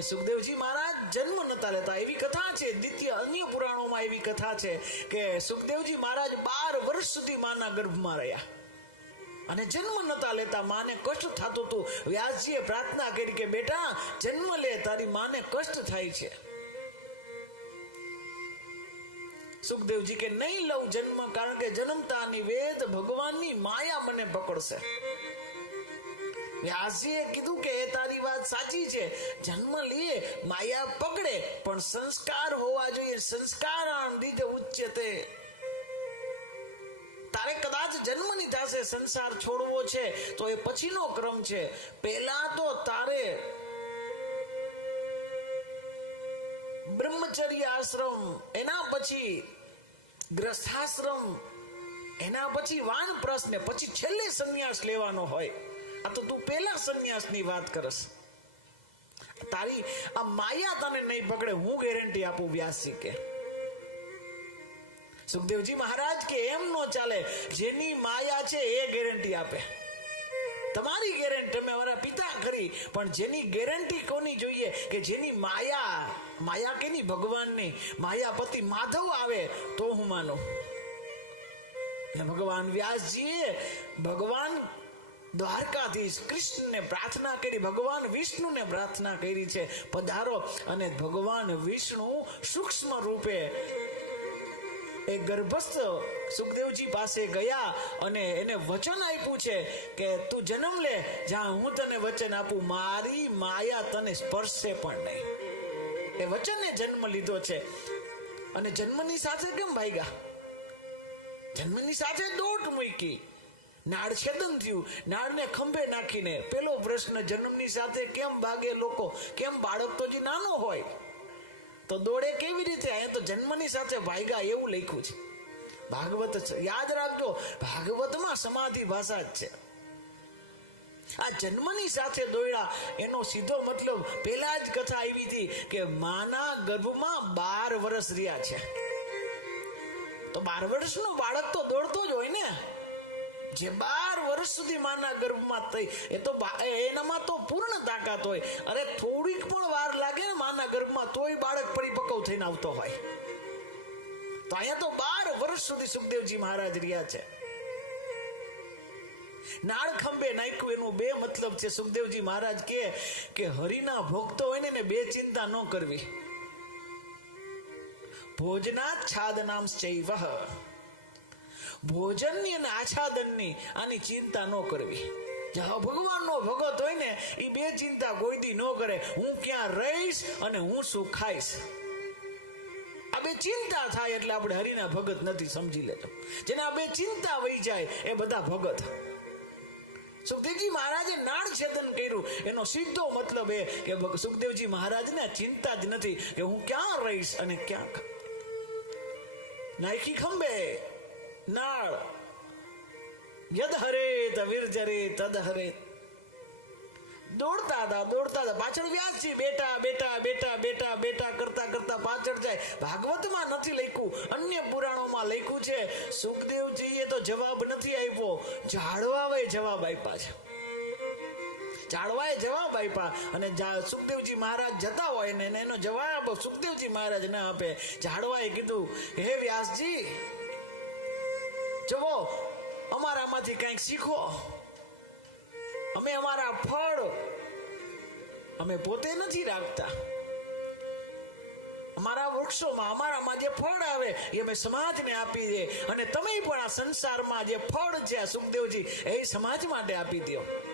સુખદેવજી મહારાજ જન્મ નતા લેતા. એવી કથા છે, દ્વિતીય અન્ય પુરાણોમાં એવી કથા છે કે સુખદેવજી મહારાજ બાર વર્ષ સુધી માના ગર્ભમાં રહ્યા. અને જન્મ નતા લેતા, માને કષ્ટ થતું હતું વ્યાસજીએ પ્રાર્થના કરી કે, બેટા, જન્મ લે, તારી માને કષ્ટ થાય છે. સુખદેવજી કે, નહીં લઉં જન્મ, કારણ કે જન્મતાની વેદ ભગવાનની માયા મને પકડશે. વ્યાસજીએ કીધું કે એ તારી વાત સાચી છે. જન્મ લીએ માયા પકડે, પણ સંસ્કાર હોવા જોઈએ. સંસ્કાર દીધે ઉચ્ચતે. તારે કદાચ જન્મની થશે સંસાર છોડવો છે, તો એ પછીનો ક્રમ છે. પહેલા તો તારે બ્રહ્મચર્ય આશ્રમ, એના પછી ગ્રસ્થાશ્રમ, એના પછી વાન ને પછી છેલ્લે સંન્યાસ લેવાનો હોય. આ તો તું પહેલા સંન્યાસની વાત કરસ. તારી આ માયા તને નહીં પકડે, હું ગેરંટી આપું વ્યાસજી કે. સુખદેવજી મહારાજ કે એમ નો ચાલે, જેની માયા છે એ ગેરંટી આપે. તમારી ગેરંટી તમે અમારા પિતા કરી, પણ જેની ગેરંટી કોની જોઈએ કે જેની માયા માયા કેની ભગવાનની માયાપતિ માધવ આવે, તો હું માનું. ભગવાન વ્યાસજીએ, ભગવાન દ્વારકાધીશ કૃષ્ણને પ્રાર્થના કરી, ભગવાન વિષ્ણુને પ્રાર્થના કરી છે. પધારો અને ભગવાન વિષ્ણુ સૂક્ષ્મ રૂપે એ ગર્ભસ્થ સુખદેવજી પાસે ગયા અને એને વચન આપ્યું છે કે, તું જન્મ લે, જ્યાં હું તને વચન આપું. મારી માયા તને સ્પર્શે પણ નહીં. એ વચને જન્મ લીધો છે. અને જન્મની સાથે કેમ ભાગ્યા? જન્મની સાથે દોટ મૂકી. નાળ છેદન થયું. નાળને ખંભે નાખીને પેલો પ્રશ્ન જન્મની સાથે કેમ ભાગે લોકો? કેમ બાળક તો જે નાનો હોય? તો દોડે કેવી રીતે? અહીંયા તો જન્મની સાથે ભાગ્યા એવું લખ્યું છે. ભાગવત યાદ રાખજો, ભાગવતમાં સમાધિ ભાષા જ છે. આ જન્મની સાથે દોડ્યા, એનો સીધો મતલબ પેલા જ કથા આવી હતી કે માના ગર્ભમાં બાર વર્ષ રહ્યા છે. તો બાર વર્ષનો બાળક તો દોડતો જે બાર વર્ષ સુધી માના ગર્ભમાં થઈ. એ તો એનામાં તો પૂર્ણ તાકાત હોય. અરે થોડીક પણ વાર લાગે ને માના ગર્ભમાં, તોય બાળક પરિપક્વ થઈને આવતો હોય. તો અહીંયા તો બાર વર્ષ સુધી સુખદેવજી મહારાજ રહ્યા છે. નાળ ખંભે નાખ્યું, એનું બે મતલબ છે. સુખદેવજી મહારાજ કે કે હરિના ભોગતો હોય ને એને બે ચિંતા ન કરવી. ભોજનાથ છાદ નામ ચૈવ. ભોજનની અને આચ્છાદનની આની ચિંતા ન કરવી. ભગવાનનો ભગત હોય ને એ બે ચિંતા કોઈ દી ન કરે. હું ક્યાં રહીશ અને હું શું ખાઈશ? આ બે ચિંતા થાય એટલે આપણે હરિના ભગત નથી સમજી લેતો. જેને આ બે ચિંતા વહી જાય, એ બધા ભગત. સુખદેવજી મહારાજે નાળ છેદન કર્યું. એનો સીધો મતલબ એ કે સુખદેવજી મહારાજને ચિંતા જ નથી કે હું ક્યાં રહીશ અને ક્યાં નાયકી ખંભે નાળ યદ હરે વિરજરે તદ હરે. દોડતા હતા દોડતા હતા. પાછળ વ્યાસજી બેટા બેટા બેટા બેટા બેટા કરતા કરતા પાછળ જાય. ભાગવતમાં નથી લખ્યું. અન્ય પુરાણોમાં લખ્યું છે, સુખદેવજીએ તો જવાબ નથી આપ્યો. ઝાડવાએ જવાબ આપ્યા છે. ઝાડવાએ જવાબ આપ્યા અને સુખદેવજી મહારાજ જતા હોય ને એનો જવાબ સુખદેવજી મહારાજ ના આપે. ઝાડવાએ કીધું, હે વ્યાસજી જુઓ, અમારામાંથી કંઈક શીખો. અમે અમારા ફળ અમે પોતે નથી રાખતા. અમારા વૃક્ષોમાં અમારામાં જે ફળ આવે એ અમે સમાજને આપી દે. અને તમે પણ આ સંસારમાં જે ફળ છે સુખદેવજી, એ સમાજ માટે આપી દો.